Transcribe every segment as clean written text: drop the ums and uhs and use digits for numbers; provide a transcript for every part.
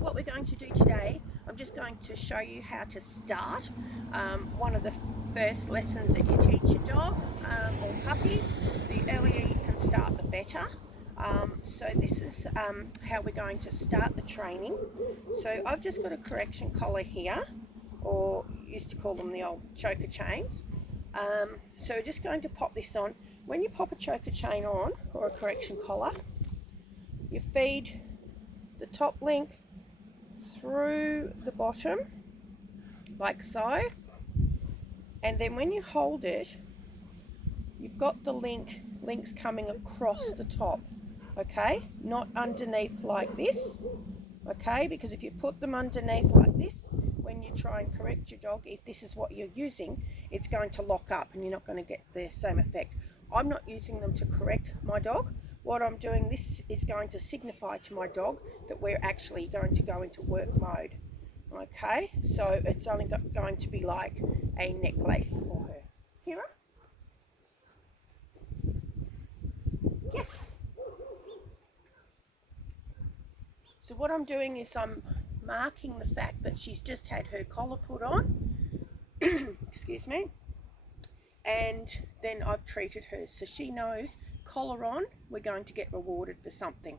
what we're going to do today, I'm just going to show you how to start one of the first lessons that you teach your dog or puppy. The earlier you can start, the better. So this is how we're going to start the training. So I've just got a correction collar here, or used to call them the old choker chains. So we're just going to pop this on. When you pop a choker chain on, or a correction collar, you feed the top link through the bottom, like so, and then when you hold it, you've got the links coming across the top, okay? Not underneath like this, okay? Because if you put them underneath like this, when you try and correct your dog, if this is what you're using, it's going to lock up and you're not going to get the same effect. I'm not using them to correct my dog. What I'm doing, this is going to signify to my dog that we're actually going to go into work mode. Okay, so it's only going to be like a necklace for her. Kira? Yes. So what I'm doing is I'm marking the fact that she's just had her collar put on. Excuse me. And then I've treated her, so she knows collar on, we're going to get rewarded for something.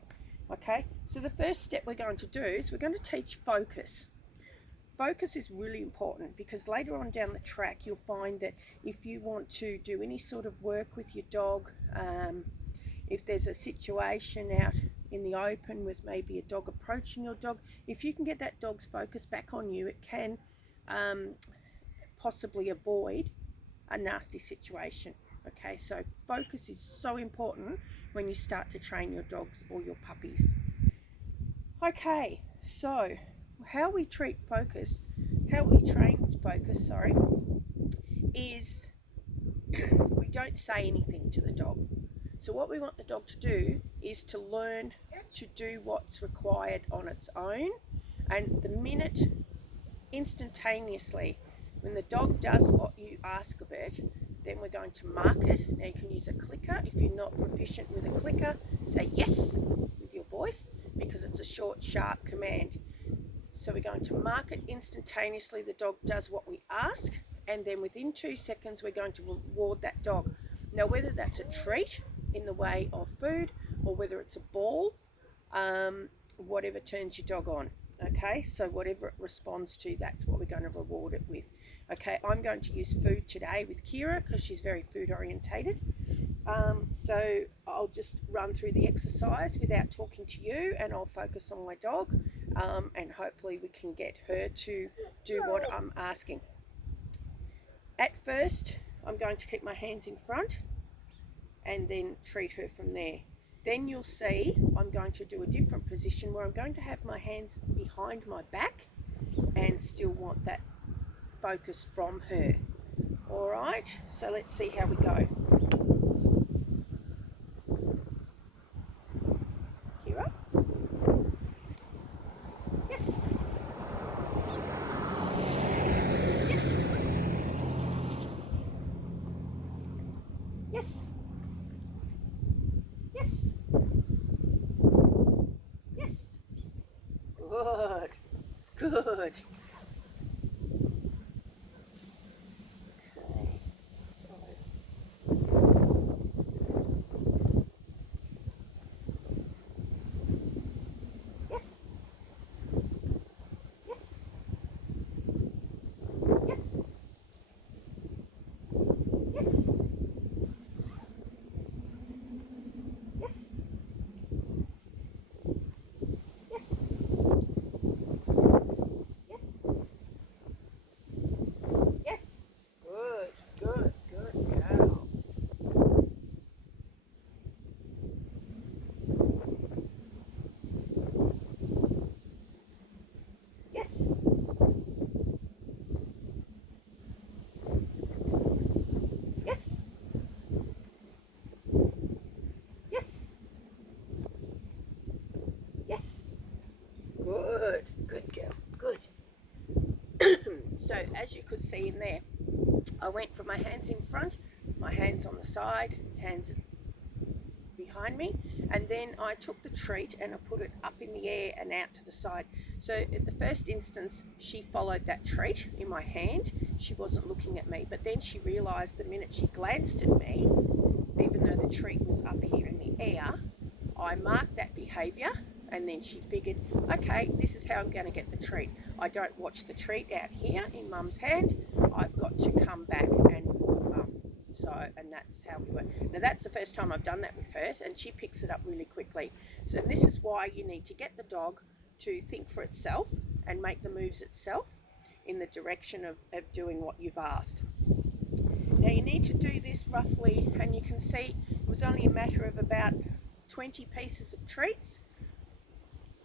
Okay, so the first step we're going to do is we're going to teach focus. Focus is really important because later on down the track you'll find that if you want to do any sort of work with your dog, if there's a situation out in the open with maybe a dog approaching your dog, if you can get that dog's focus back on you, it can possibly avoid a nasty situation. Okay, so focus is so important when you start to train your dogs or your puppies. Okay, so how we train focus, is we don't say anything to the dog. So what we want the dog to do is to learn to do what's required on its own, and the minute, instantaneously, when the dog does what you ask of it, then we're going to mark it. Now you can use a clicker. If you're not proficient with a clicker, say yes with your voice, because it's a short, sharp command. So we're going to mark it instantaneously. The dog does what we ask, and then within 2 seconds we're going to reward that dog. Now whether that's a treat in the way of food, or whether it's a ball, whatever turns your dog on. Okay, so whatever it responds to, that's what we're going to reward it with. Okay, I'm going to use food today with Kira because she's very food orientated. So I'll just run through the exercise without talking to you, and I'll focus on my dog, and hopefully we can get her to do what I'm asking. At first, I'm going to keep my hands in front and then treat her from there. Then you'll see I'm going to do a different position where I'm going to have my hands behind my back and still want that focus from her. All right, so let's see how we go. Kira? Yes. Yes. Yes. Yes. Yes. Good. Good. Okay. So. Yes. Yes. Yes. Yes. Yes. Yes. Yes. Yes. Good, good, good girl. Yes. Yes. Yes. Yes. Good, good girl, good. So as you could see in there, I went from my hands in front, my hands on the side, hands behind me, and then I took the treat and I put it up in the air and out to the side. So at the first instance, she followed that treat in my hand. She wasn't looking at me, but then she realised the minute she glanced at me, even though the treat was up here in the air, I marked that behaviour, and then she figured, okay, this is how I'm going to get the treat. I don't watch the treat out here in Mum's hand. I've got to come back and look at Mum. So, and that's how we work. Now that's the first time I've done that with her, and she picks it up really quickly. So this is why you need to get the dog to think for itself and make the moves itself in the direction of doing what you've asked. Now you need to do this roughly, and you can see it was only a matter of about 20 pieces of treats.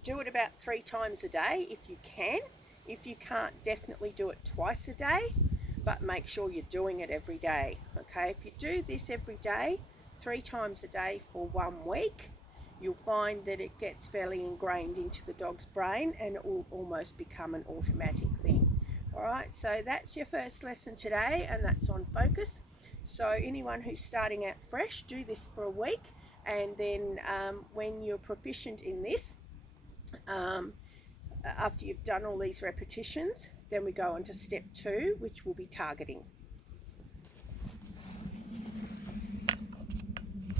Do it about 3 times a day if you can. If you can't, definitely do it twice a day, but make sure you're doing it every day. Okay, if you do this every day, 3 times a day for 1 week, you'll find that it gets fairly ingrained into the dog's brain and it will almost become an automatic thing. Alright, so that's your first lesson today, and that's on focus. So anyone who's starting out fresh, do this for a week, and then when you're proficient in this, after you've done all these repetitions, then we go on to step 2, which will be targeting.